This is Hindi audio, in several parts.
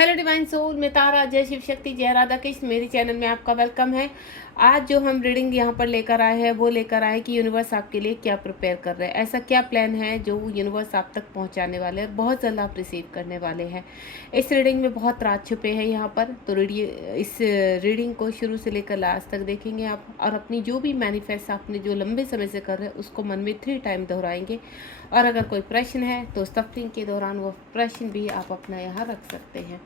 हेलो डिवाइन सोल, मैं तारा। जय शिव शक्ति, जय राधा कृष्ण। मेरे चैनल में आपका वेलकम है। आज जो हम रीडिंग यहाँ पर लेकर आए हैं वो लेकर आए कि यूनिवर्स आपके लिए क्या प्रिपेयर कर रहे हैं, ऐसा क्या प्लान है जो यूनिवर्स आप तक पहुँचाने वाले हैं, बहुत जल्द आप रिसीव करने वाले हैं। इस रीडिंग में बहुत राज छुपे हैं यहाँ पर, तो इस रीडिंग को शुरू से लेकर लास्ट तक देखेंगे आप, और अपनी जो भी मैनिफेस्ट आपने जो लंबे समय से कर रहे हैं उसको मन में 3 टाइम दोहराएंगे। और अगर कोई प्रश्न है तो सफरिंग के दौरान वो प्रश्न भी आप अपना यहाँ रख सकते हैं।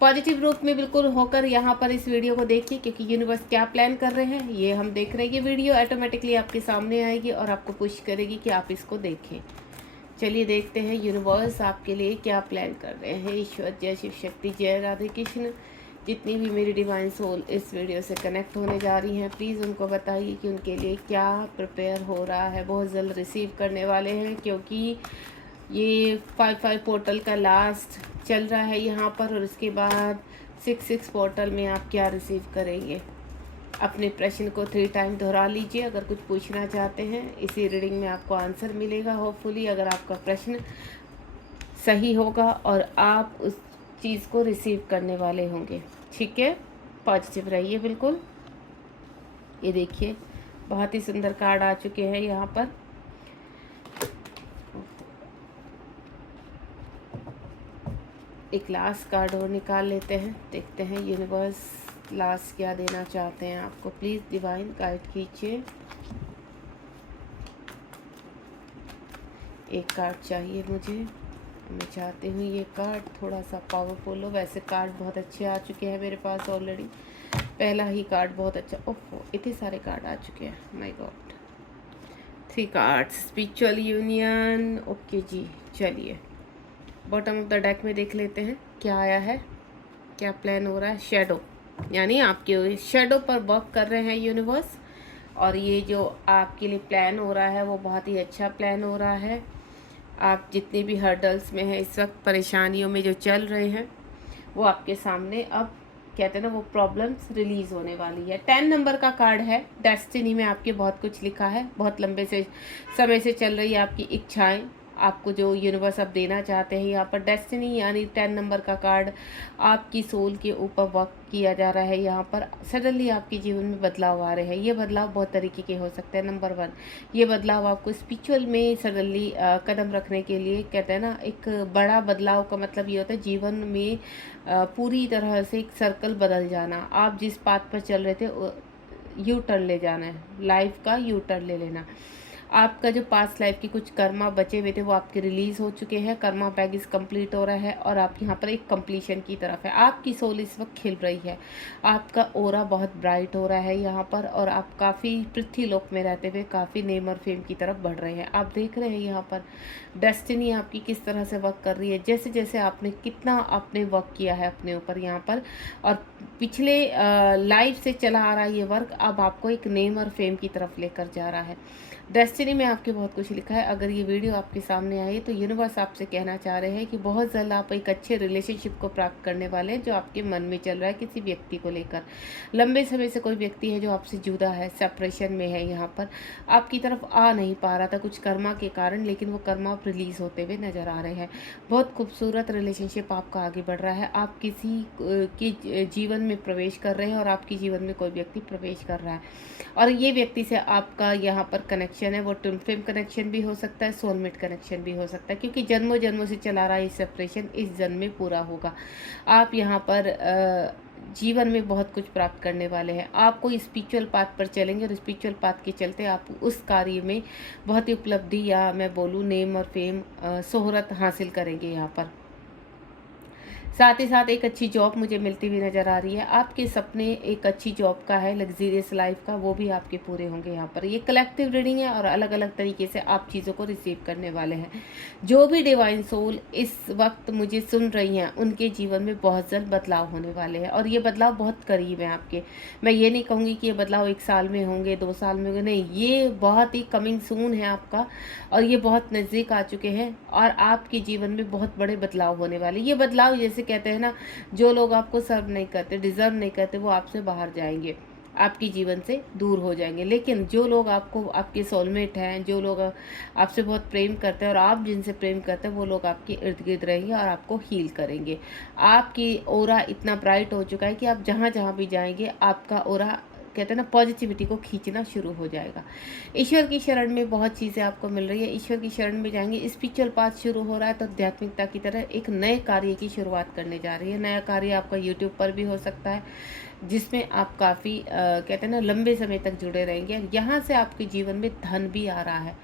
पॉजिटिव रूप में बिल्कुल होकर यहाँ पर इस वीडियो को देखिए, क्योंकि यूनिवर्स क्या प्लान कर रहे हैं ये हम देख रहे हैं। ये वीडियो ऑटोमेटिकली आपके सामने आएगी और आपको पुश करेगी कि आप इसको देखें। चलिए देखते हैं यूनिवर्स आपके लिए क्या प्लान कर रहे हैं। ईश्वर, जय शिव शक्ति, जय राधे कृष्ण। जितनी भी मेरी डिवाइन सोल इस वीडियो से कनेक्ट होने जा रही हैं, प्लीज़ उनको बताइए कि उनके लिए क्या प्रिपेयर हो रहा है। बहुत जल्द रिसीव करने वाले हैं, क्योंकि ये 5-5 पोर्टल का लास्ट चल रहा है यहाँ पर, और उसके बाद 6-6 पोर्टल में आप क्या रिसीव करेंगे। अपने प्रश्न को 3 टाइम दोहरा लीजिए अगर कुछ पूछना चाहते हैं। इसी रीडिंग में आपको आंसर मिलेगा होपफुली, अगर आपका प्रश्न सही होगा और आप उस चीज़ को रिसीव करने वाले होंगे। ठीक है, पॉजिटिव रहिए बिल्कुल। ये देखिए बहुत ही सुंदर कार्ड आ चुके हैं यहाँ पर। एक लास्ट कार्ड और निकाल लेते हैं, देखते हैं यूनिवर्स लास्ट क्या देना चाहते हैं आपको। प्लीज़ डिवाइन गाइड कीजिए। एक कार्ड चाहिए मुझे, मैं चाहती हूँ ये कार्ड थोड़ा सा पावरफुल हो। वैसे कार्ड बहुत अच्छे आ चुके हैं मेरे पास ऑलरेडी, पहला ही कार्ड बहुत अच्छा। ओहो, इतने सारे कार्ड आ चुके हैं, my God. 3 cards, spiritual union. Okay जी, चलिए बॉटम ऑफ द डेक में देख लेते हैं क्या आया है, क्या प्लान हो रहा है। शैडो, यानी आपके शैडो पर वर्क कर रहे हैं यूनिवर्स, और ये जो आपके लिए प्लान हो रहा है वो बहुत ही अच्छा प्लान हो रहा है। आप जितने भी हर्डल्स में हैं इस वक्त, परेशानियों में जो चल रहे हैं, वो आपके सामने अब कहते हैं ना वो प्रॉब्लम्स रिलीज़ होने वाली है। 10 नंबर का कार्ड है। डेस्टिनी में आपके बहुत कुछ लिखा है, बहुत लंबे से समय से चल रही है आपकी इच्छाएं, आपको जो यूनिवर्स अब देना चाहते हैं। यहाँ पर डेस्टिनी यानी 10 नंबर का कार्ड आपकी सोल के ऊपर वर्क किया जा रहा है। यहाँ पर सडनली आपके जीवन में बदलाव आ रहे हैं। ये बदलाव बहुत तरीके के हो सकते हैं। नंबर 1, ये बदलाव आपको स्पिरिचुअल में सडनली कदम रखने के लिए, कहते हैं ना एक बड़ा बदलाव का मतलब ये होता है जीवन में पूरी तरह से एक सर्कल बदल जाना। आप जिस पाथ पर चल रहे थे यू टर्न ले जाना है, लाइफ का यू टर्न ले लेना। आपका जो पास्ट लाइफ की कुछ कर्मा बचे हुए थे वो आपके रिलीज़ हो चुके हैं। कर्मा पैकेज कंप्लीट हो रहा है और आप यहाँ पर एक कंप्लीशन की तरफ है। आपकी सोल इस वक्त खिल रही है, आपका ओरा बहुत ब्राइट हो रहा है यहाँ पर, और आप काफ़ी पृथ्वी लोक में रहते हुए काफ़ी नेम और फेम की तरफ बढ़ रहे हैं। आप देख रहे हैं यहाँ पर डेस्टिनी आपकी किस तरह से वर्क कर रही है, जैसे जैसे आपने वर्क किया है अपने ऊपर यहाँ पर, और पिछले लाइफ से चला आ रहा है ये वर्क अब आपको एक नेम और फेम की तरफ लेकर जा रहा है। डेस्टिनी में आपके बहुत कुछ लिखा है। अगर ये वीडियो आपके सामने आई तो यूनिवर्स आपसे कहना चाह रहे हैं कि बहुत जल्द आप एक अच्छे रिलेशनशिप को प्राप्त करने वाले हैं जो आपके मन में चल रहा है किसी व्यक्ति को लेकर। लंबे समय से कोई व्यक्ति है जो आपसे जुदा है, सेपरेशन में है, यहाँ पर आपकी तरफ आ नहीं पा रहा था कुछ कर्मा के कारण, लेकिन वो कर्मा आप रिलीज़ होते हुए नज़र आ रहे हैं। बहुत खूबसूरत रिलेशनशिप आपका आगे बढ़ रहा है। आप किसी के जीवन में प्रवेश कर रहे हैं और आपके जीवन में कोई व्यक्ति प्रवेश कर रहा है, और ये व्यक्ति से आपका यहाँ पर कनेक्शन है वो ट्विन फ्लेम कनेक्शन भी हो सकता है, सोलमेट कनेक्शन भी हो सकता है, क्योंकि जन्मों जन्मों से चला रहा है ये सेपरेशन इस जन्म में पूरा होगा। आप यहाँ पर जीवन में बहुत कुछ प्राप्त करने वाले हैं। आप कोई स्पिरिचुअल पाथ पर चलेंगे और स्पिरिचुअल पाथ के चलते आप उस कार्य में बहुत ही उपलब्धि या मैं बोलूँ नेम और फेम शोहरत हासिल करेंगे यहाँ पर। साथ ही साथ एक अच्छी जॉब मुझे मिलती हुई नज़र आ रही है। आपके सपने एक अच्छी जॉब का है, लग्जीरियस लाइफ का, वो भी आपके पूरे होंगे यहाँ पर। ये कलेक्टिव रीडिंग है और अलग अलग तरीके से आप चीज़ों को रिसीव करने वाले हैं। जो भी डिवाइन सोल इस वक्त मुझे सुन रही हैं उनके जीवन में बहुत जल्द बदलाव होने वाले हैं, और ये बदलाव बहुत करीब है आपके। मैं ये नहीं कहूँगी कि ये बदलाव 1 साल में होंगे, 2 साल में होंगे, नहीं, ये बहुत ही कमिंग सून है आपका, और ये बहुत नज़दीक आ चुके हैं, और आपके जीवन में बहुत बड़े बदलाव होने वाले। ये बदलाव जैसे कहते हैं ना, जो लोग आपको सर्व नहीं करते, डिज़र्व नहीं करते, वो आपसे बाहर जाएंगे। आपकी जीवन से दूर हो जाएंगे। लेकिन जो लोग आपको आपके सोलमेट हैं, जो लोग आपसे बहुत प्रेम करते हैं और आप जिनसे प्रेम करते हैं, वो लोग आपके इर्द गिर्द रहेंगे और आपको हील करेंगे। आपकी ऑरा इतना ब्राइट हो चुका है कि आप जहाँ जहाँ भी जाएंगे आपका ऑरा कहते हैं ना पॉजिटिविटी को खींचना शुरू हो जाएगा। ईश्वर की शरण में बहुत चीज़ें आपको मिल रही है। ईश्वर की शरण में जाएंगे, स्पिरिचुअल पाथ शुरू हो रहा है, तो आध्यात्मिकता की तरह एक नए कार्य की शुरुआत करने जा रही है। नया कार्य आपका यूट्यूब पर भी हो सकता है, जिसमें आप काफ़ी कहते हैं ना लंबे समय तक जुड़े रहेंगे। यहाँ से आपके जीवन में धन भी आ रहा है।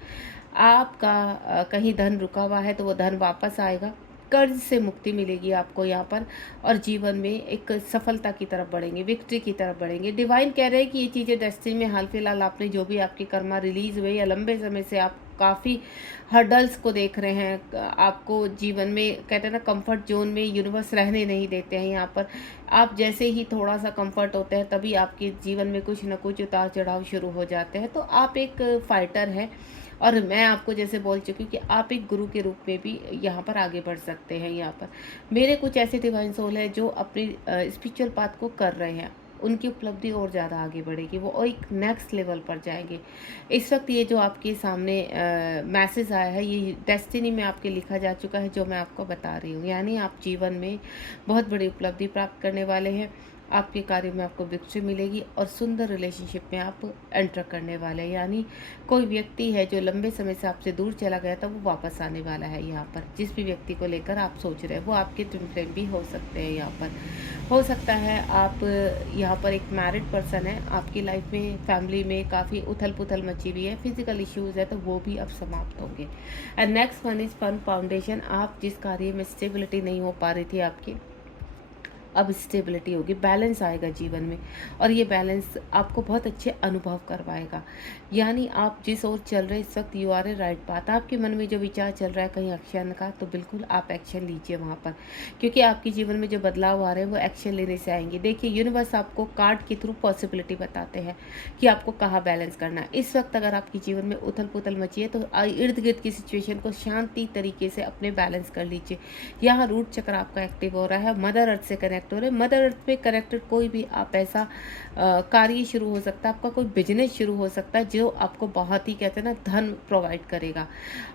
आपका कहीं धन रुका हुआ है तो वो धन वापस आएगा। कर्ज से मुक्ति मिलेगी आपको यहाँ पर, और जीवन में एक सफलता की तरफ बढ़ेंगे, विक्ट्री की तरफ बढ़ेंगे। डिवाइन कह रहे हैं कि ये चीज़ें डेस्टिनी में हाल फिलहाल आपने जो भी आपकी कर्मा रिलीज हुए या लंबे समय से आप काफ़ी हर्डल्स को देख रहे हैं, आपको जीवन में कहते हैं ना कंफर्ट जोन में यूनिवर्स रहने नहीं देते हैं। यहाँ पर आप जैसे ही थोड़ा सा कंफर्ट होते हैं तभी आपके जीवन में कुछ न कुछ उतार चढ़ाव शुरू हो जाते हैं। तो आप एक फाइटर हैं, और मैं आपको जैसे बोल चुकी हूँ कि आप एक गुरु के रूप में भी यहाँ पर आगे बढ़ सकते हैं। यहाँ पर मेरे कुछ ऐसे डिवाइन सोल है जो अपनी स्पिरिचुअल पाथ को कर रहे हैं, उनकी उपलब्धि और ज़्यादा आगे बढ़ेगी, वो एक नेक्स्ट लेवल पर जाएंगे। इस वक्त ये जो आपके सामने मैसेज आया है, ये डेस्टिनी में आपके लिखा जा चुका है, जो मैं आपको बता रही हूँ। यानी आप जीवन में बहुत बड़ी उपलब्धि प्राप्त करने वाले हैं। आपके कार्य में आपको विक्ट्री मिलेगी और सुंदर रिलेशनशिप में आप एंटर करने वाले हैं। यानी कोई व्यक्ति है जो लंबे समय से आपसे दूर चला गया था, वो वापस आने वाला है। यहाँ पर जिस भी व्यक्ति को लेकर आप सोच रहे हैं, वो आपके ट्विन फ्लेम भी हो सकते हैं। यहाँ पर हो सकता है आप यहाँ पर एक मैरिड पर्सन है, आपकी लाइफ में फैमिली में काफ़ी उथल पुथल मची हुई है, फिजिकल इश्यूज़ है, तो वो भी अब समाप्त होंगे। And next one is fun foundation. आप जिस कार्य में स्टेबिलिटी नहीं हो पा रही थी आपकी, अब स्टेबिलिटी होगी, बैलेंस आएगा जीवन में, और ये बैलेंस आपको बहुत अच्छे अनुभव करवाएगा। यानी आप जिस ओर चल रहे इस वक्त, you are a right path. आपके मन में जो विचार चल रहा है कहीं एक्शन का, तो बिल्कुल आप एक्शन लीजिए वहाँ पर, क्योंकि आपके जीवन में जो बदलाव आ रहे हैं वो एक्शन लेने से आएंगे। देखिए यूनिवर्स आपको कार्ड के थ्रू पॉसिबिलिटी बताते हैं कि आपको कहाँ बैलेंस करना है। इस वक्त अगर आपके जीवन में उथल पुथल मची है, तो इर्द गिर्द की सिचुएशन को शांति तरीके से अपने बैलेंस कर लीजिए। यहाँ रूट चक्र आपका एक्टिव हो रहा है, मदर अर्थ से कनेक्ट हो रहे हैं। मदर अर्थ पे कनेक्टेड कोई भी आप ऐसा कार्य शुरू हो सकता है, आपका कोई बिजनेस शुरू हो सकता है जो आपको बहुत ही कहते हैं ना धन प्रोवाइड करेगा।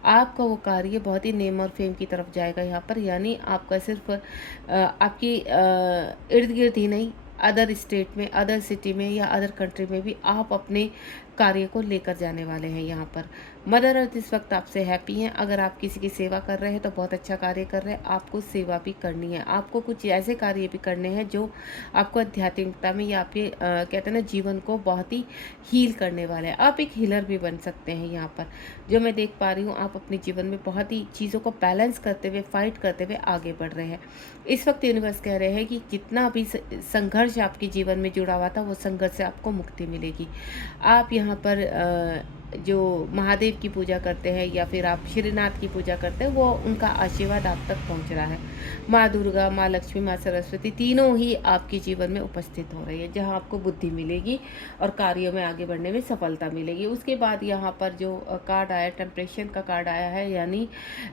आपका वो कार्य बहुत ही नेम और फेम की तरफ जाएगा यहाँ पर। यानी आपका सिर्फ आपकी इर्द गिर्द ही नहीं, अदर स्टेट में, अदर सिटी में या अदर कंट्री में भी आप अपने कार्य को लेकर जाने वाले हैं। यहाँ पर मदर अर्थ इस वक्त आपसे हैप्पी हैं। अगर आप किसी की सेवा कर रहे हैं तो बहुत अच्छा कार्य कर रहे हैं। आपको सेवा भी करनी है, आपको कुछ ऐसे कार्य भी करने हैं जो आपको आध्यात्मिकता में या आपके कहते हैं ना जीवन को बहुत ही हील करने वाले हैं। आप एक हीलर भी बन सकते हैं। यहाँ पर जो मैं देख पा रही हूँ, आप अपने जीवन में बहुत ही चीज़ों को बैलेंस करते हुए, फाइट करते हुए आगे बढ़ रहे हैं। इस वक्त यूनिवर्स कह रहे हैं कि जितना भी संघर्ष आपके जीवन में जुड़ा हुआ था, वो संघर्ष से आपको मुक्ति मिलेगी। आप यहाँ पर जो महादेव की पूजा करते हैं या फिर आप श्रीनाथ की पूजा करते हैं, वो उनका आशीर्वाद आप तक पहुंच रहा है। माँ दुर्गा, माँ लक्ष्मी, माँ सरस्वती तीनों ही आपके जीवन में उपस्थित हो रही है, जहां आपको बुद्धि मिलेगी और कार्यों में आगे बढ़ने में सफलता मिलेगी। उसके बाद यहाँ पर जो कार्ड आया, टेम्परेशन का कार्ड आया है, यानी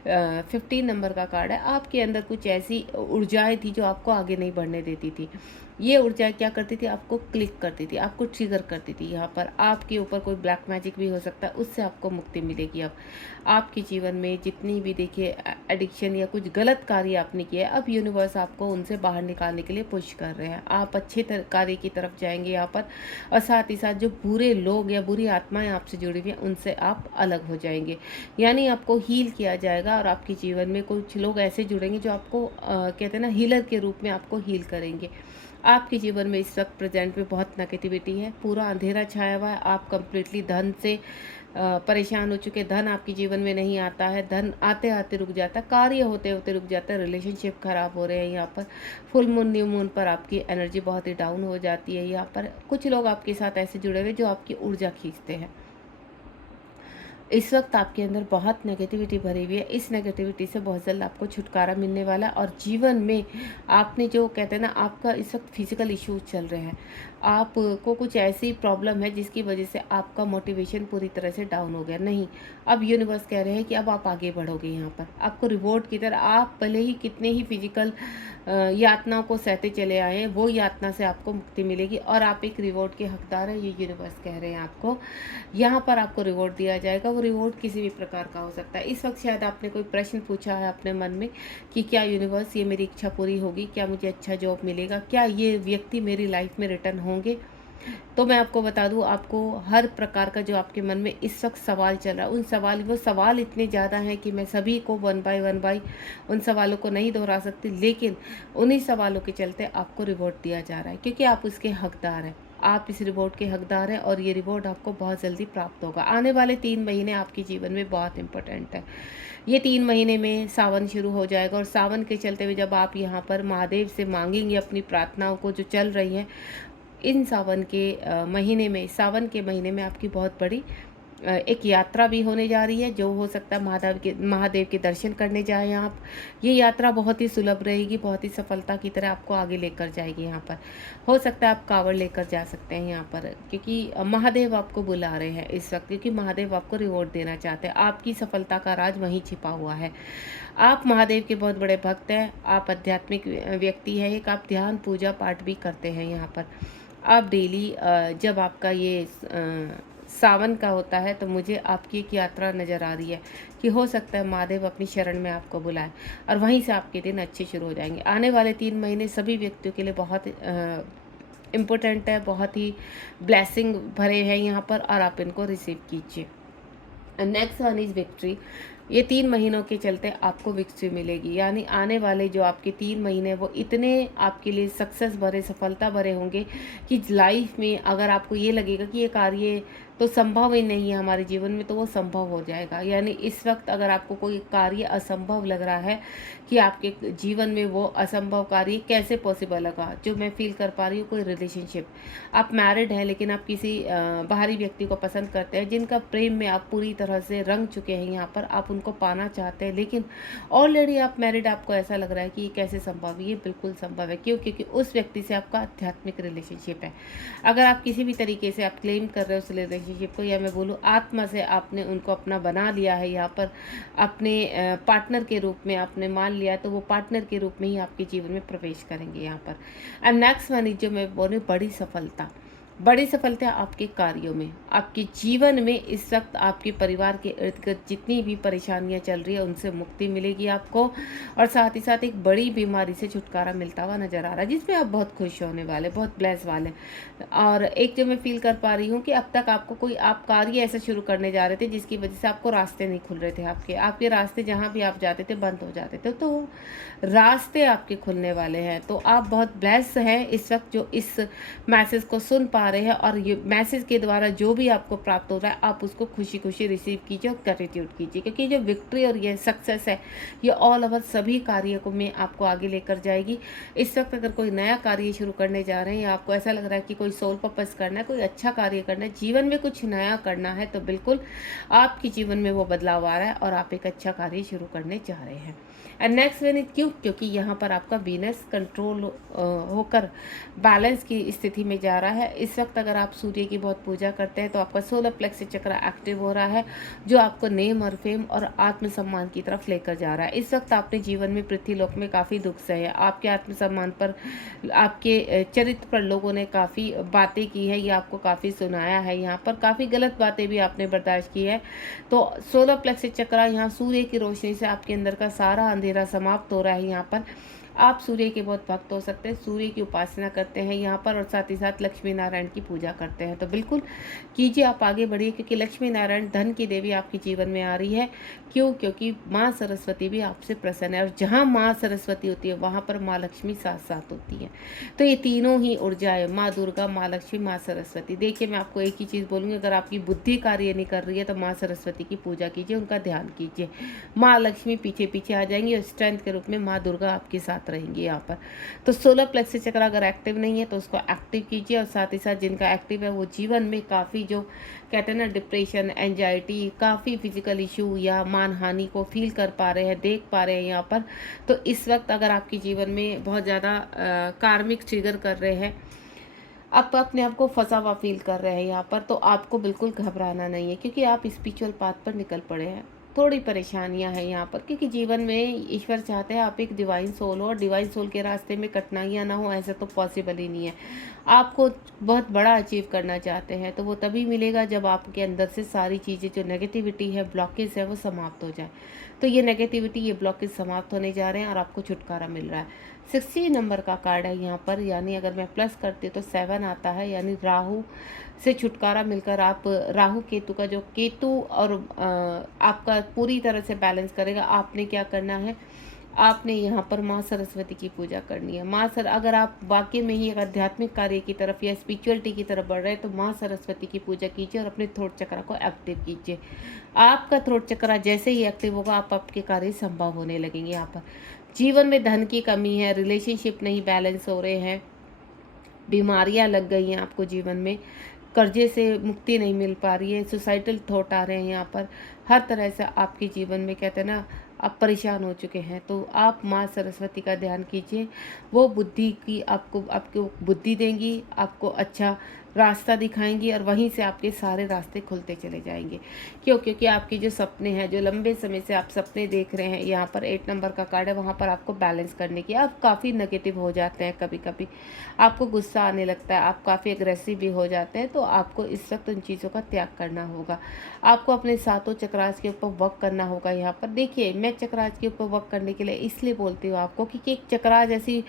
15 नंबर का कार्ड है। आपके अंदर कुछ ऐसी ऊर्जाएँ थी जो आपको आगे नहीं बढ़ने देती थी। ये ऊर्जा क्या करती थी, आपको क्लिक करती थी, आपको ट्रिगर करती थी। यहाँ पर आपके ऊपर कोई ब्लैक मैजिक भी हो सकता है, उससे आपको मुक्ति मिलेगी। अब आपके जीवन में जितनी भी देखिए एडिक्शन या कुछ गलत कार्य आपने किया है, अब यूनिवर्स आपको उनसे बाहर निकालने के लिए पुश कर रहे हैं। आप अच्छे कार्य की तरफ जाएंगे यहाँ पर, और साथ ही साथ जो बुरे लोग या बुरी आत्माएं आपसे जुड़ी हुई हैं, उनसे आप अलग हो जाएंगे। यानी आपको हील किया जाएगा, और आपके जीवन में कुछ लोग ऐसे जुड़ेंगे जो आपको कहते हैं ना हीलर के रूप में आपको हील करेंगे। आपके जीवन में इस वक्त प्रेजेंट में बहुत नेगेटिविटी है, पूरा अंधेरा छाया हुआ है। आप कंप्लीटली धन से परेशान हो चुके, धन आपके जीवन में नहीं आता है, धन आते आते रुक जाता है, कार्य होते होते रुक जाता है, रिलेशनशिप खराब हो रहे हैं। यहाँ पर फुल मून, न्यू मून पर आपकी एनर्जी बहुत ही डाउन हो जाती है। यहाँ पर कुछ लोग आपके साथ ऐसे जुड़े हुए जो आपकी ऊर्जा खींचते हैं। इस वक्त आपके अंदर बहुत नेगेटिविटी भरी हुई है। इस नेगेटिविटी से बहुत जल्द आपको छुटकारा मिलने वाला है, और जीवन में आपने जो कहते हैं ना, आपका इस वक्त फिजिकल इश्यूज चल रहे हैं, आपको कुछ ऐसी प्रॉब्लम है जिसकी वजह से आपका मोटिवेशन पूरी तरह से डाउन हो गया। नहीं, अब यूनिवर्स कह रहे हैं कि अब आप आगे बढ़ोगे। यहाँ पर आपको रिवॉर्ड की तरह, आप भले ही कितने ही फिजिकल यातनाओं को सहते चले आए हैं, वो यातना से आपको मुक्ति मिलेगी और आप एक रिवॉर्ड के हकदार हैं। ये यूनिवर्स कह रहे हैं आपको। यहाँ पर आपको रिवॉर्ड दिया जाएगा। वो रिवॉर्ड किसी भी प्रकार का हो सकता है। इस वक्त शायद आपने कोई प्रश्न पूछा है अपने मन में कि क्या यूनिवर्स, ये मेरी इच्छा पूरी होगी, क्या मुझे अच्छा जॉब मिलेगा, क्या ये व्यक्ति मेरी लाइफ में रिटर्न होंगे। तो मैं आपको बता दूं, आपको हर प्रकार का जो आपके मन में इस वक्त सवाल चल रहा है, वो सवाल इतने ज़्यादा हैं कि मैं सभी को वन बाय उन सवालों को नहीं दोहरा सकती, लेकिन उन्हीं सवालों के चलते आपको रिवॉर्ड दिया जा रहा है, क्योंकि आप उसके हकदार हैं। आप इस रिवॉर्ड के हकदार हैं और ये रिवॉर्ड आपको बहुत जल्दी प्राप्त होगा। आने वाले 3 महीने आपके जीवन में बहुत इंपॉर्टेंट है। ये 3 महीने में सावन शुरू हो जाएगा और सावन के चलते हुए जब आप यहाँ पर महादेव से मांगेंगे अपनी प्रार्थनाओं को जो चल रही हैं, इन सावन के महीने में आपकी बहुत बड़ी एक यात्रा भी होने जा रही है, जो हो सकता है महादेव के दर्शन करने जाएं आप। ये यात्रा बहुत ही सुलभ रहेगी, बहुत ही सफलता की तरह आपको आगे लेकर जाएगी। यहाँ पर हो सकता है आप कांवड़ लेकर जा सकते हैं यहाँ पर, क्योंकि महादेव आपको बुला रहे हैं इस वक्त, क्योंकि महादेव आपको रिवॉर्ड देना चाहते हैं। आपकी सफलता का राज वहीं छिपा हुआ है। आप महादेव के बहुत बड़े भक्त हैं, आप आध्यात्मिक व्यक्ति हैं, एक आप ध्यान पूजा पाठ भी करते हैं। यहाँ पर आप डेली जब आपका ये सावन का होता है तो मुझे आपकी एक यात्रा नज़र आ रही है कि हो सकता है महादेव अपनी शरण में आपको बुलाए और वहीं से आपके दिन अच्छे शुरू हो जाएंगे। आने वाले 3 महीने सभी व्यक्तियों के लिए बहुत इम्पोर्टेंट है, बहुत ही ब्लेसिंग भरे हैं यहाँ पर, और आप इनको रिसीव कीजिए। Next one is victory. ये 3 महीनों के चलते आपको विक्ट्री मिलेगी, यानी आने वाले जो आपके 3 महीने वो इतने आपके लिए सक्सेस भरे, सफलता भरे होंगे कि लाइफ में अगर आपको ये लगेगा कि ये कार्य तो संभव ही नहीं है हमारे जीवन में, तो वो संभव हो जाएगा। यानी इस वक्त अगर आपको कोई कार्य असंभव लग रहा है कि आपके जीवन में वो असंभव कार्य कैसे पॉसिबल लगा, जो मैं फील कर पा रही हूँ, कोई रिलेशनशिप, आप मैरिड हैं लेकिन आप किसी बाहरी व्यक्ति को पसंद करते हैं, जिनका प्रेम में आप पूरी तरह से रंग चुके हैं, यहाँ पर आप उनको पाना चाहते हैं, लेकिन ऑलरेडी आप मैरिड, आपको ऐसा लग रहा है कि ये कैसे संभव है। ये बिल्कुल संभव है। क्यों? क्योंकि उस व्यक्ति से आपका आध्यात्मिक रिलेशनशिप है। अगर आप किसी भी तरीके से आप क्लेम कर रहे हो उस रिलेशनशिप को, या मैं बोलूँ आत्मा से आपने उनको अपना बना लिया है, यहाँ पर अपने पार्टनर के रूप में आपने मान लिया, तो वो पार्टनर के रूप में ही आपके जीवन में प्रवेश करेंगे यहाँ पर। एंड नेक्स्ट वन जो मैं बोलूँ, बड़ी सफलता आपके कार्यों में, आपके जीवन में इस वक्त आपके परिवार के इर्द गिर्द जितनी भी परेशानियां चल रही है उनसे मुक्ति मिलेगी आपको, और साथ ही साथ एक बड़ी बीमारी से छुटकारा मिलता हुआ नज़र आ रहा है, जिसमें आप बहुत खुश होने वाले, बहुत ब्लेस वाले। और एक जो मैं फील कर पा रही हूँ कि अब तक आपको कोई आप कार्य ऐसा शुरू करने जा रहे थे जिसकी वजह से आपको रास्ते नहीं खुल रहे थे, आपके रास्ते जहाँ भी आप जाते थे बंद हो जाते थे, तो रास्ते आपके खुलने वाले हैं। तो आप बहुत ब्लेस हैं इस वक्त जो इस मैसेज को सुन पा रहे हैं, और ये मैसेज के द्वारा जो भी आपको प्राप्त हो रहा है आप उसको खुशी खुशी रिसीव कीजिए और ग्रेटिट्यूड कीजिए, क्योंकि जो विक्ट्री और ये सक्सेस है ये ऑल ओवर सभी कार्यों को में आपको आगे लेकर जाएगी। इस वक्त अगर कोई नया कार्य शुरू करने जा रहे हैं, या आपको ऐसा लग रहा है कि कोई सोल पर्पस करना है, कोई अच्छा कार्य करना है, जीवन में कुछ नया करना है, तो बिल्कुल आपके जीवन में वो बदलाव आ रहा है और आप एक अच्छा कार्य शुरू करने जा रहे हैं। एंड नेक्स्ट वन इज क्यों? क्योंकि यहाँ पर आपका वीनस कंट्रोल होकर बैलेंस की स्थिति में जा रहा है। इस वक्त अगर आप सूर्य की बहुत पूजा करते हैं तो आपका सोलर प्लेक्स चक्र एक्टिव हो रहा है, जो आपको नेम और फेम और आत्मसम्मान की तरफ लेकर जा रहा है। इस वक्त आपने जीवन में पृथ्वीलोक में काफ़ी दुख सहे, आपके आत्मसम्मान पर, आपके चरित्र पर लोगों ने काफ़ी बातें की है, ये आपको काफ़ी सुनाया है, यहाँ पर काफ़ी गलत बातें भी आपने बर्दाश्त की है। तो सोलर प्लेक्स चक्र यहाँ सूर्य की रोशनी से आपके अंदर का सारा अंधेरा समाप्त हो रहा है। यहाँ पर आप सूर्य के बहुत भक्त हो सकते हैं, सूर्य की उपासना करते हैं यहाँ पर, और साथ ही साथ लक्ष्मी नारायण की पूजा करते हैं, तो बिल्कुल कीजिए, आप आगे बढ़िए, क्योंकि लक्ष्मी नारायण धन की देवी आपके जीवन में आ रही है। क्यों? क्योंकि माँ सरस्वती भी आपसे प्रसन्न है, और जहाँ माँ सरस्वती होती है वहाँ पर माँ लक्ष्मी साथ साथ होती है। तो ये तीनों ही ऊर्जाएं, माँ दुर्गा, माँ लक्ष्मी, माँ सरस्वती। देखिए मैं आपको एक ही चीज़ बोलूँगी, अगर आपकी बुद्धि कार्य नहीं कर रही है तो माँ सरस्वती की पूजा कीजिए, उनका ध्यान कीजिए, माँ लक्ष्मी पीछे पीछे आ जाएंगी और स्ट्रेंथ के रूप में माँ दुर्गा आपके साथ रहेंगी यहाँ पर। तो सोलर प्लेक्स चक्र अगर एक्टिव नहीं है तो उसको एक्टिव कीजिए, और साथ ही साथ जिनका एक्टिव है वो जीवन में काफ़ी, जो कहते हैं ना, डिप्रेशन, एंजाइटी, काफ़ी फिजिकल इशू या मानहानि को फील कर पा रहे हैं, देख पा रहे हैं यहाँ पर, तो इस वक्त अगर आपके जीवन में बहुत ज़्यादा कार्मिक ट्रिगर कर रहे हैं, आप अपने आप को फंसा हुआ फील कर रहे हैं यहाँ पर, तो आपको बिल्कुल घबराना नहीं है, क्योंकि आप स्पिरिचुअल पाथ पर निकल पड़े हैं। थोड़ी परेशानियां हैं यहाँ पर, क्योंकि जीवन में ईश्वर चाहते हैं आप एक डिवाइन सोल हो, और डिवाइन सोल के रास्ते में कठिनाइयाँ ना हो, ऐसा तो पॉसिबल ही नहीं है। आपको बहुत बड़ा अचीव करना चाहते हैं, तो वो तभी मिलेगा जब आपके अंदर से सारी चीज़ें, जो नेगेटिविटी है, ब्लॉकेज है, वो समाप्त हो जाए। तो ये नेगेटिविटी, ये ब्लॉकेज समाप्त होने जा रहे हैं और आपको छुटकारा मिल रहा है। 60 नंबर का कार्ड है यहाँ पर, यानी अगर मैं प्लस करती तो 7 आता है, यानी राहु से छुटकारा मिलकर आप राहु केतु का, जो केतु और आपका पूरी तरह से बैलेंस करेगा। आपने क्या करना है, आपने यहाँ पर माँ सरस्वती की पूजा करनी है। अगर आप वाकई में ही एक आध्यात्मिक कार्य की तरफ या स्पिरिचुअलिटी की तरफ बढ़ रहे हैं, तो माँ सरस्वती की पूजा कीजिए और अपने थ्रोट चक्र को एक्टिव कीजिए। आपका थ्रोट चक्र जैसे ही एक्टिव होगा, आपके कार्य संभव होने लगेंगे। यहाँ पर जीवन में धन की कमी है, रिलेशनशिप नहीं बैलेंस हो रहे हैं, बीमारियां लग गई हैं आपको जीवन में, कर्जे से मुक्ति नहीं मिल पा रही है, सुसाइडल थॉट आ रहे हैं यहाँ पर, हर तरह से आपके जीवन में कहते हैं ना, आप परेशान हो चुके हैं, तो आप माँ सरस्वती का ध्यान कीजिए। वो बुद्धि की आपको बुद्धि देंगी, आपको अच्छा रास्ता दिखाएंगी, और वहीं से आपके सारे रास्ते खुलते चले जाएंगे। क्योंकि आपके जो सपने हैं, जो लंबे समय से आप सपने देख रहे हैं, यहाँ पर 8 नंबर का कार्ड है, वहाँ पर आपको बैलेंस करने की, आप काफ़ी नेगेटिव हो जाते हैं, कभी कभी आपको गुस्सा आने लगता है, आप काफ़ी एग्रेसिव भी हो जाते हैं, तो आपको इस वक्त उन चीज़ों का त्याग करना होगा। आपको अपने सातों चक्रास के ऊपर वर्क करना होगा। यहाँ पर देखिए, मैं चक्रास के ऊपर वर्क करने के लिए इसलिए बोलती हूँ आपको, क्योंकि एक चक्रास ऐसी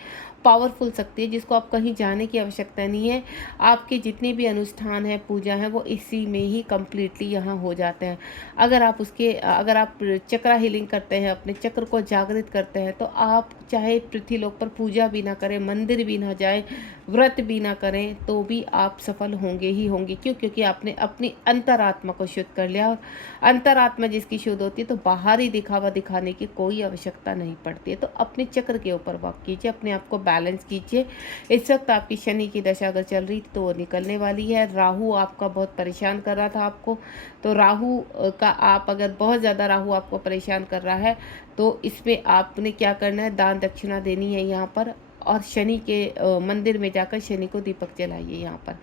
पावरफुल शक्ति है जिसको आप कहीं जाने की आवश्यकता नहीं है। आपके जितने भी अनुष्ठान है, पूजा है, वो इसी में ही कम्प्लीटली यहाँ हो जाते हैं। अगर आप चक्रा हीलिंग करते हैं, अपने चक्र को जागृत करते हैं, तो आप चाहे पृथ्वीलोक पर पूजा भी ना करें, मंदिर भी ना जाएं, व्रत भी ना करें, तो भी आप सफल होंगे ही होंगे। क्योंकि आपने अपनी अंतरात्मा को शुद्ध कर लिया, और अंतरात्मा जिसकी शुद्ध होती है, तो बाहरी दिखावा दिखाने की कोई आवश्यकता नहीं पड़ती है। तो अपने चक्र के ऊपर वर्क कीजिए, अपने आप को बैलेंस कीजिए। इस वक्त आपकी शनि की दशा अगर चल रही थी, तो वो निकलने वाली है। राहु आपका बहुत परेशान कर रहा था आपको, तो राहु का आप अगर बहुत ज़्यादा राहु आपको परेशान कर रहा है, तो इसमें आपने क्या करना है, दान दक्षिणा देनी है यहाँ पर, और शनि के मंदिर में जाकर शनि को दीपक जलाइए। यहाँ पर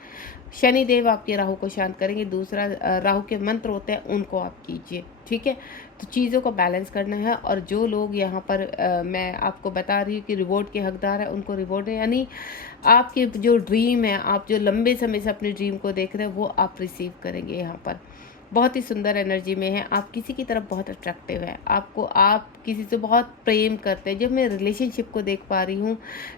शनि देव आपके राहु को शांत करेंगे। दूसरा, राहु के मंत्र होते हैं, उनको आप कीजिए, ठीक है। तो चीज़ों को बैलेंस करना है। और जो लोग यहाँ पर मैं आपको बता रही हूँ कि रिवॉर्ड के हकदार है, उनको रिवॉर्ड है, यानी आपके जो ड्रीम है, आप जो लंबे समय से अपने ड्रीम को देख रहे हैं, वो आप रिसीव करेंगे। यहाँ पर बहुत ही सुंदर एनर्जी में है, आप किसी की तरफ बहुत अट्रैक्टिव है, आप किसी से बहुत प्रेम करते हैं। जब मैं रिलेशनशिप को देख पा रही हूँ,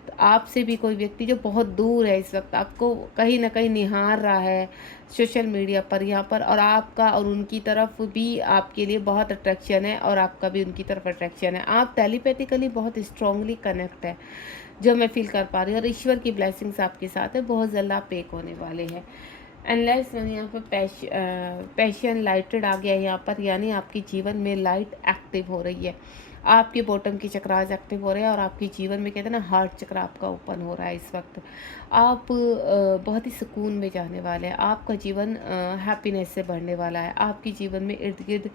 तो आपसे भी कोई व्यक्ति जो बहुत दूर है, इस वक्त आपको कहीं ना कहीं निहार रहा है सोशल मीडिया पर, यहाँ पर, और आपका और उनकी तरफ भी आपके लिए बहुत अट्रैक्शन है, और आपका भी उनकी तरफ अट्रैक्शन है। आप टेलीपैथिकली बहुत स्ट्रांगली कनेक्ट है, जो मैं फील कर पा रही हूँ, और ईश्वर की ब्लेसिंग्स आपके साथ है। बहुत जल्द आप एक होने वाले हैं। एनलेस यहाँ पर पैशन लाइटेड आ गया है यहाँ पर, यानी आपके जीवन में लाइट एक्टिव हो रही है, आपके बॉटम की चक्र आज एक्टिव हो रहे हैं, और आपके जीवन में कहते हैं ना, हार्ट चक्र आपका ओपन हो रहा है इस वक्त। आप बहुत ही सुकून में जाने वाले हैं, आपका जीवन हैप्पीनेस से बढ़ने वाला है। आपके जीवन में इर्द गिर्द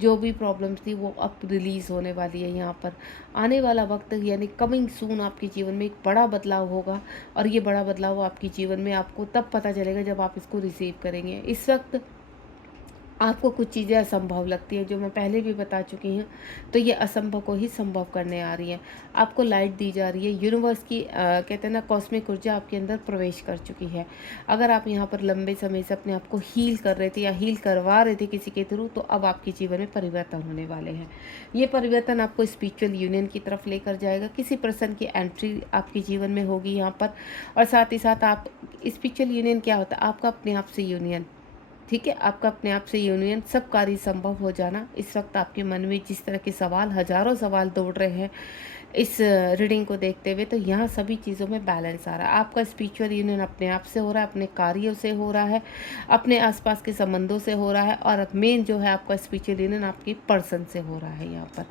जो भी प्रॉब्लम्स थी, वो अब रिलीज़ होने वाली है। यहाँ पर आने वाला वक्त, यानी कमिंग सून, आपके जीवन में एक बड़ा बदलाव होगा, और ये बड़ा बदलाव आपके जीवन में आपको तब पता चलेगा जब आप इसको रिसीव करेंगे। इस वक्त आपको कुछ चीज़ें असंभव लगती हैं, जो मैं पहले भी बता चुकी हूँ, तो ये असंभव को ही संभव करने आ रही है। आपको लाइट दी जा रही है, यूनिवर्स की कहते हैं ना, कॉस्मिक ऊर्जा आपके अंदर प्रवेश कर चुकी है। अगर आप यहाँ पर लंबे समय से अपने आप को हील कर रहे थे या हील करवा रहे थे किसी के थ्रू, तो अब आपके जीवन में परिवर्तन होने वाले हैं। ये परिवर्तन आपको स्पिरिचुअल यूनियन की तरफ लेकर जाएगा। किसी पर्सन की एंट्री आपके जीवन में होगी यहाँ पर, और साथ ही साथ आप स्पिरिचुअल यूनियन क्या होता है, आपका अपने आप से यूनियन, ठीक है, आपका अपने आप से यूनियन, सब कार्य संभव हो जाना। इस वक्त आपके मन में जिस तरह के सवाल, हजारों सवाल दौड़ रहे हैं इस रीडिंग को देखते हुए, तो यहाँ सभी चीज़ों में बैलेंस आ रहा है। आपका स्पिरिचुअल यूनियन अपने आप से हो रहा है, अपने कार्यों से हो रहा है, अपने आसपास के संबंधों से हो रहा है, और मेन जो है आपका स्पिरिचुअल यूनियन आपकी पर्सन से हो रहा है। यहाँ पर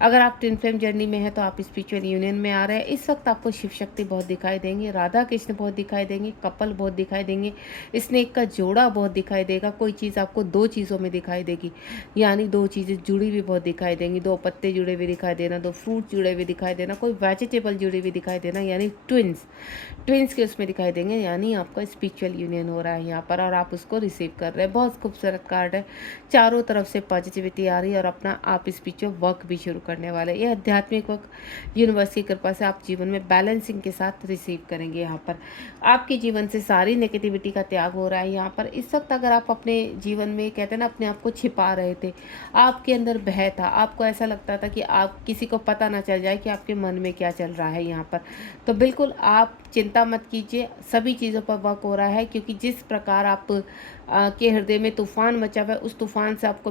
अगर आप ट्विन फ्लेम जर्नी में है, तो आप स्पिरिचुअल यूनियन में आ रहे हैं। इस वक्त आपको शिव शक्ति बहुत दिखाई देंगे, राधा कृष्ण बहुत दिखाई देंगे, कपल बहुत दिखाई देंगे, स्नेक का जोड़ा बहुत दिखाई देगा। कोई चीज़ आपको दो चीज़ों में दिखाई देगी, यानी दो चीज़ें जुड़ी हुई बहुत दिखाई देंगी। दो पत्ते जुड़े हुए दिखाई देना, दो फ्रूट जुड़े हुए दिखाई दिखाई देना, कोई वेजिटेबल जुड़ी हुई दिखाई देना, यानी ट्विंस के उसमें दिखाई देंगे, यानी आपका स्पिरिचुअल यूनियन हो रहा है यहाँ पर और आप उसको रिसीव कर रहे हैं। बहुत खूबसूरत कार्ड है, चारों तरफ से पॉजिटिविटी आ रही है और अपना आप स्पिरिचुअल वर्क भी शुरू करने वाले। ये आध्यात्मिक वर्क यूनिवर्स की कृपा से आप जीवन में बैलेंसिंग के साथ रिसीव करेंगे। यहाँ पर आपके जीवन से सारी नेगेटिविटी का त्याग हो रहा है। यहाँ पर इस वक्त अगर आप अपने जीवन में कहते हैं ना अपने आप को छिपा रहे थे, आपके अंदर भय था, आपको ऐसा लगता था कि आप किसी को पता ना चल जाए कि आपके मन में क्या चल रहा है यहाँ पर, तो बिल्कुल आप चिंता मत कीजिए, सभी चीज़ों पर वर्क हो रहा है। क्योंकि जिस प्रकार आप के हृदय में तूफान मचा हुआ है, उस तूफान से आपको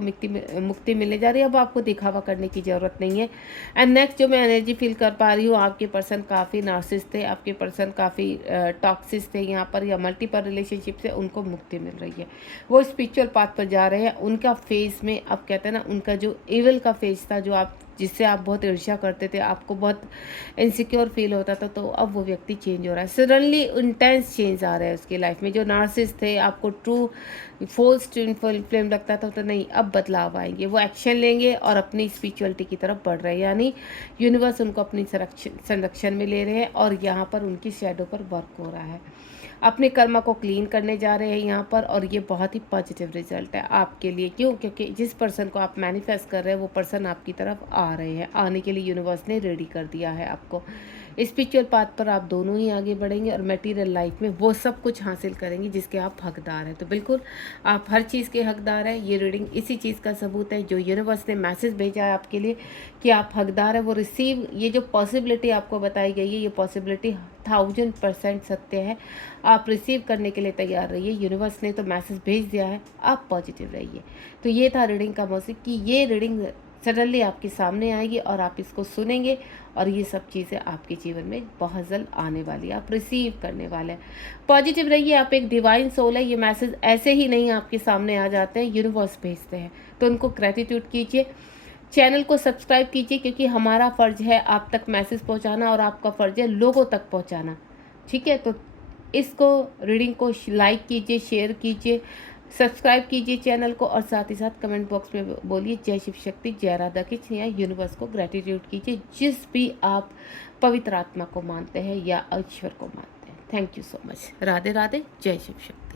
मुक्ति मिलने जा रही है। अब आपको दिखावा करने की ज़रूरत नहीं है। एंड नेक्स्ट जो मैं एनर्जी फील कर पा रही हूँ, आपके पर्सन काफ़ी नार्सिसिस्ट थे, आपके पर्सन काफ़ी टॉक्सिक थे यहाँ पर, या मल्टीपल रिलेशनशिप से उनको मुक्ति मिल रही है। वो स्पिरिचुअल पाथ पर जा रहे हैं। उनका फेस में अब कहते हैं ना, उनका जो इविल का फेस था, जो आप जिससे आप बहुत ईर्ष्या करते थे, आपको बहुत इनसिक्योर फील होता था, तो अब वो व्यक्ति चेंज हो रहा है। सडनली इंटेंस चेंज आ रहा है उसकी लाइफ में। जो नार्सिसिस्ट थे, आपको ट्रू फोल्स ट्विन फ्लेम लगता था, तो नहीं, अब बदलाव आएंगे, वो एक्शन लेंगे और अपनी स्पिरिचुअलिटी की तरफ बढ़ रहे हैं। यानी यूनिवर्स उनको अपनी संरक्षण में ले रहे हैं और यहाँ पर उनकी शैडो पर वर्क हो रहा है। अपने कर्मा को क्लीन करने जा रहे हैं यहाँ पर, और ये बहुत ही पॉजिटिव रिजल्ट है आपके लिए। क्यों? क्योंकि जिस पर्सन को आप मैनिफेस्ट कर रहे हैं, वो पर्सन आपकी तरफ आ रहे हैं। आने के लिए यूनिवर्स ने रेडी कर दिया है आपको। स्पिरिचुअल पाथ पर आप दोनों ही आगे बढ़ेंगे और मटेरियल लाइफ में वो सब कुछ हासिल करेंगे जिसके आप हकदार हैं। तो बिल्कुल आप हर चीज़ के हकदार हैं। ये रीडिंग इसी चीज़ का सबूत है। जो यूनिवर्स ने मैसेज भेजा है आपके लिए कि आप हकदार हैं, वो रिसीव, ये जो पॉसिबिलिटी आपको बताई गई है, ये पॉसिबिलिटी 1000% सत्य है। आप रिसीव करने के लिए तैयार रहिए। यूनिवर्स ने तो मैसेज भेज दिया है, आप पॉजिटिव रहिए। तो ये था रीडिंग का मौसम कि ये रीडिंग सडनली आपके सामने आएगी और आप इसको सुनेंगे और ये सब चीज़ें आपके जीवन में बहुत जल्द आने वाली है, आप रिसीव करने वाले हैं। पॉजिटिव रहिए, आप एक डिवाइन सोल है। ये मैसेज ऐसे ही नहीं आपके सामने आ जाते हैं, यूनिवर्स भेजते हैं, तो उनको ग्रेटिट्यूड कीजिए। चैनल को सब्सक्राइब कीजिए, क्योंकि हमारा फ़र्ज़ है आप तक मैसेज पहुंचाना और आपका फ़र्ज़ है लोगों तक पहुंचाना। ठीक है, तो इसको रीडिंग को लाइक कीजिए, शेयर कीजिए, सब्सक्राइब कीजिए चैनल को, और साथ ही साथ कमेंट बॉक्स में बोलिए जय शिव शक्ति, जय राधा कृष्ण, या यूनिवर्स को ग्रेटिट्यूड कीजिए, जिस भी आप पवित्र आत्मा को मानते हैं या ईश्वर को मानते हैं। Thank you so much. Radhe Radhe, जय शिव शक्ति।